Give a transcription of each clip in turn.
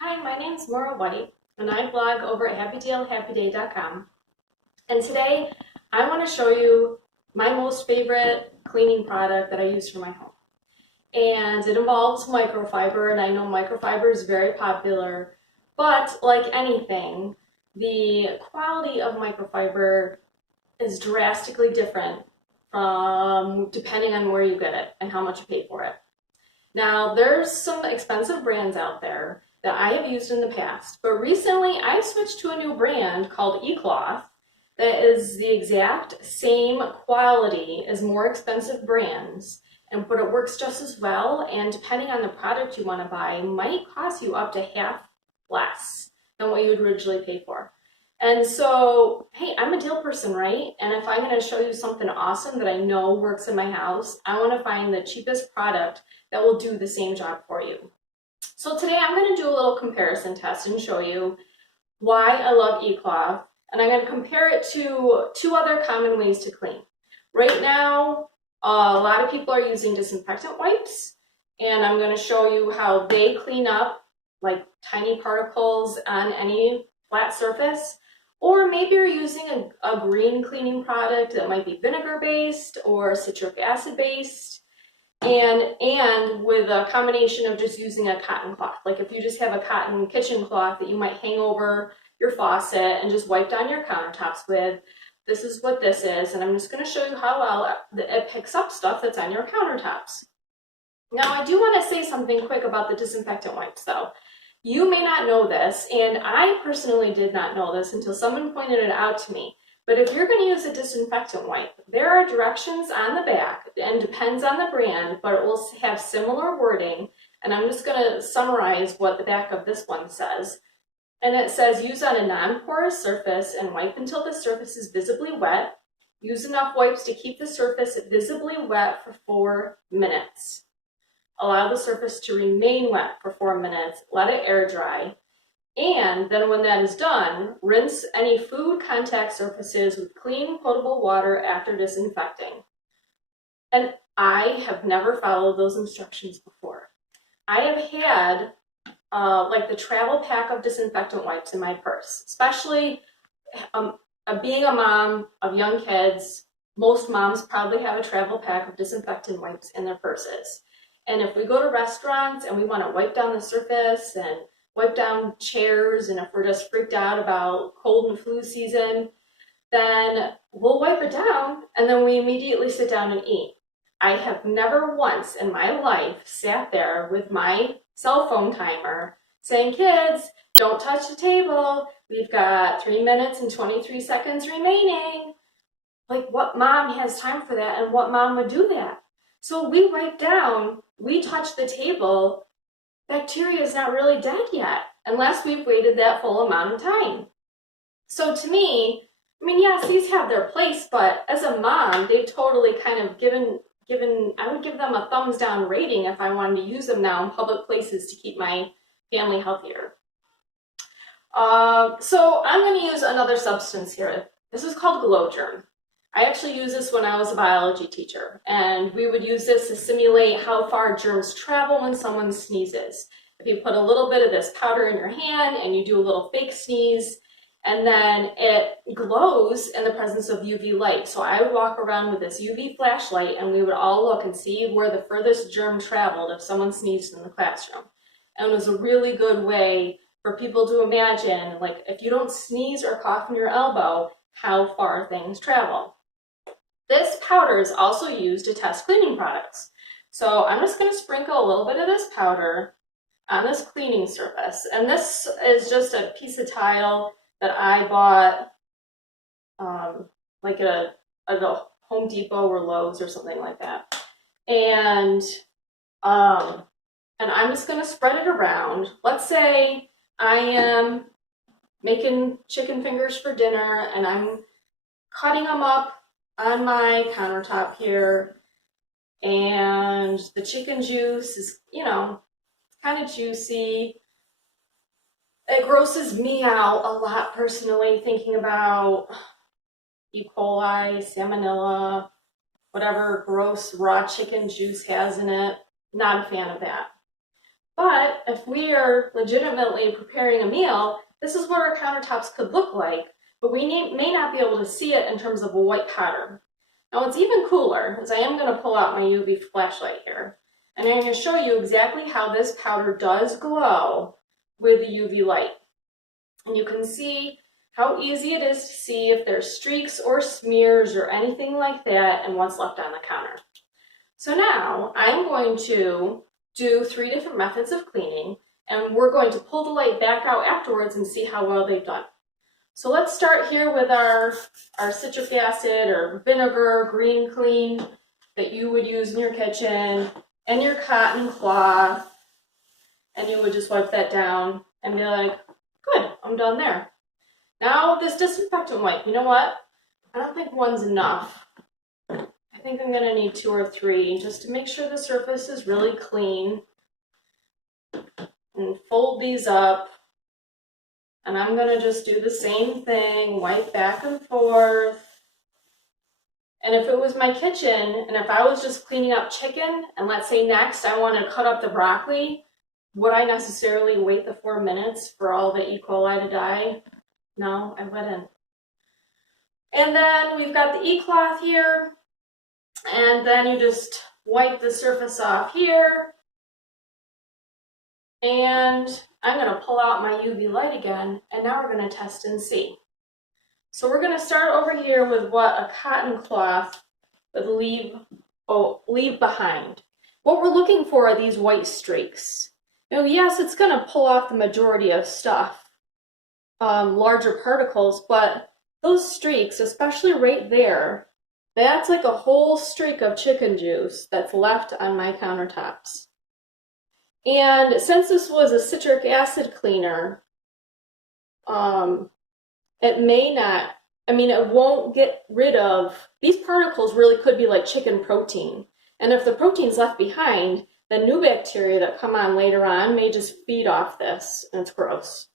Hi, my name's Maura White, and I blog over at happydalehappyday.com. And today I want to show you my most favorite cleaning product that I use for my home. And it involves microfiber, and I know microfiber is very popular, but like anything, the quality of microfiber is drastically different from depending on where you get it and how much you pay for it. Now, there's some expensive brands out there that I have used in the past, but recently I switched to a new brand called E-Cloth that is the exact same quality as more expensive brands, but it works just as well, and depending on the product you want to buy, might cost you up to half less than what you would originally pay for. And so, hey, I'm a deal person, right? And if I'm going to show you something awesome that I know works in my house, I want to find the cheapest product that will do the same job for you. So today I'm going to do a little comparison test and show you why I love E-Cloth, and I'm going to compare it to two other common ways to clean. Right now, a lot of people are using disinfectant wipes, and I'm going to show you how they clean up like tiny particles on any flat surface. Or maybe you're using a green cleaning product that might be vinegar based or citric acid based, and with a combination of just using a cotton cloth. Like if you just have a cotton kitchen cloth that you might hang over your faucet and just wipe down your countertops with, this is what this is, and I'm just going to show you how well it picks up stuff that's on your countertops. Now, I do want to say something quick about the disinfectant wipes though. You may not know this, and I personally did not know this until someone pointed it out to me. But if you're going to use a disinfectant wipe, there are directions on the back, and depends on the brand, but it will have similar wording. And I'm just going to summarize what the back of this one says. And it says, use on a non-porous surface and wipe until the surface is visibly wet. Use enough wipes to keep the surface visibly wet for 4 minutes. Allow the surface to remain wet for 4 minutes, let it air dry, and then when that is done, rinse any food contact surfaces with clean, potable water after disinfecting. And I have never followed those instructions before. I have had like the travel pack of disinfectant wipes in my purse, especially being a mom of young kids. Most moms probably have a travel pack of disinfectant wipes in their purses. And if we go to restaurants and we want to wipe down the surface and wipe down chairs, and if we're just freaked out about cold and flu season, then we'll wipe it down and then we immediately sit down and eat. I have never once in my life sat there with my cell phone timer saying, kids, don't touch the table. We've got 3 minutes and 23 seconds remaining. Like, what mom has time for that, and what mom would do that? So we wipe down, we touch the table, bacteria is not really dead yet unless we've waited that full amount of time. So to me, I mean, yes, these have their place, but as a mom, they've totally kind of given, I would give them a thumbs down rating if I wanted to use them now in public places to keep my family healthier. So I'm going to use another substance here. This is called Glow Germ. I actually used this when I was a biology teacher, and we would use this to simulate how far germs travel when someone sneezes. If you put a little bit of this powder in your hand and you do a little fake sneeze, and then it glows in the presence of UV light. So I would walk around with this UV flashlight, and we would all look and see where the furthest germ traveled if someone sneezed in the classroom. And it was a really good way for people to imagine, like, if you don't sneeze or cough in your elbow, how far things travel. This powder is also used to test cleaning products. So I'm just going to sprinkle a little bit of this powder on this cleaning surface. And this is just a piece of tile that I bought like at a Home Depot or Lowe's or something like that. And I'm just going to spread it around. Let's say I am making chicken fingers for dinner and I'm cutting them up on my countertop here, and the chicken juice is, you know, kind of juicy. It grosses me out a lot personally, thinking about E. coli, salmonella, whatever gross raw chicken juice has in it. Not a fan of that. But if we are legitimately preparing a meal, this is what our countertops could look like, but we may not be able to see it in terms of a white powder. Now what's even cooler is I am going to pull out my UV flashlight here, and I'm going to show you exactly how this powder does glow with the UV light. And you can see how easy it is to see if there's streaks or smears or anything like that and what's left on the counter. So now I'm going to do 3 different methods of cleaning, and we're going to pull the light back out afterwards and see how well they've done. So let's start here with our citric acid or vinegar green clean that you would use in your kitchen and your cotton cloth, and you would just wipe that down and be like, good, I'm done there. Now this disinfectant wipe, you know what? I don't think one's enough. I think I'm gonna need 2 or 3 just to make sure the surface is really clean. And fold these up. And I'm gonna just do the same thing, wipe back and forth. And if it was my kitchen, and if I was just cleaning up chicken, and let's say next I wanted to cut up the broccoli, would I necessarily wait the 4 minutes for all the E. coli to die? No, I wouldn't. And then we've got the E-Cloth here, and then you just wipe the surface off here. And I'm going to pull out my UV light again, and now we're going to test and see. So we're going to start over here with what a cotton cloth would leave behind. What we're looking for are these white streaks. Now, yes, it's going to pull off the majority of stuff, larger particles, but those streaks, especially right there, that's like a whole streak of chicken juice that's left on my countertops. And since this was a citric acid cleaner, it may not, it won't get rid of, these particles really could be like chicken protein. And if the protein's left behind, the new bacteria that come on later on may just feed off this, and it's gross.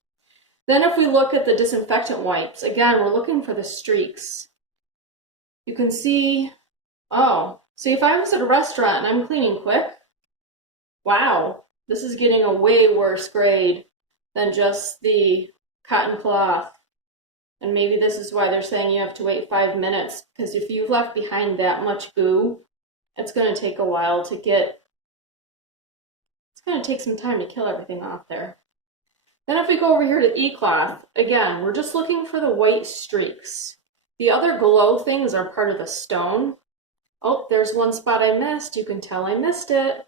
Then if we look at the disinfectant wipes, again, we're looking for the streaks. You can see, see if I was at a restaurant and I'm cleaning quick, wow, this is getting a way worse grade than just the cotton cloth. And maybe this is why they're saying you have to wait 5 minutes, because if you've left behind that much goo, it's going to take a while to get, it's going to take some time to kill everything off there. Then if we go over here to E-Cloth, again, we're just looking for the white streaks. The other glow things are part of the stone. Oh, there's one spot I missed. You can tell I missed it.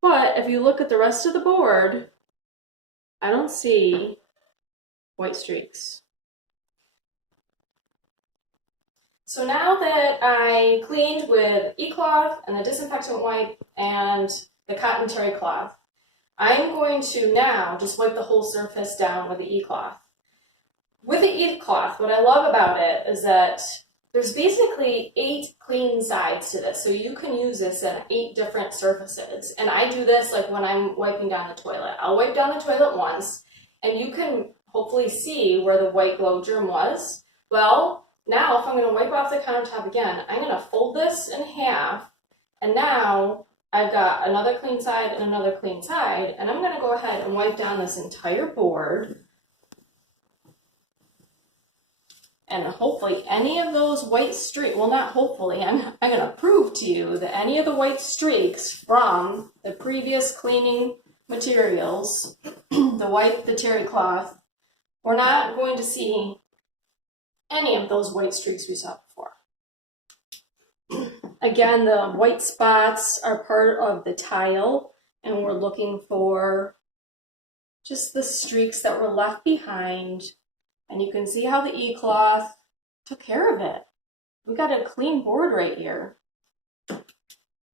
But if you look at the rest of the board, I don't see white streaks. So now that I cleaned with E-Cloth and the disinfectant wipe and the cotton terry cloth, I'm going to now just wipe the whole surface down with the E-Cloth. With the E-Cloth, what I love about it is that there's basically 8 clean sides to this, so you can use this in 8 different surfaces. And I do this like when I'm wiping down the toilet. I'll wipe down the toilet once, and you can hopefully see where the white glow germ was. Well, now if I'm going to wipe off the countertop again, I'm going to fold this in half, and now I've got another clean side and another clean side, and I'm going to go ahead and wipe down this entire board. And hopefully any of those white streaks, well, not hopefully, I'm going to prove to you that any of the white streaks from the previous cleaning materials, the wipe, the terry cloth, we're not going to see any of those white streaks we saw before. Again, the white spots are part of the tile, and we're looking for just the streaks that were left behind. And you can see how the E-Cloth took care of it. We got a clean board right here.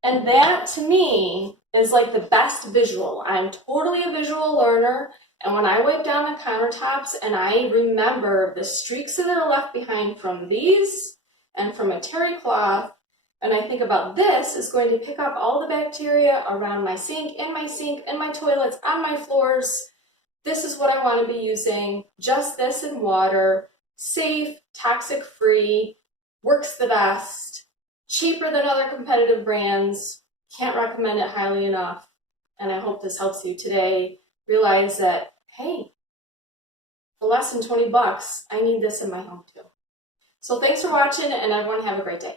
And that, to me, is like the best visual. I'm totally a visual learner. And when I wipe down the countertops and I remember the streaks that are left behind from these and from a terry cloth, and I think about this is going to pick up all the bacteria around my sink, in my toilets, on my floors. This is what I want to be using, just this in water, safe, toxic-free, works the best, cheaper than other competitive brands, can't recommend it highly enough. and I hope this helps you today realize that, hey, for less than $20, I need this in my home too. So thanks for watching, and everyone have a great day.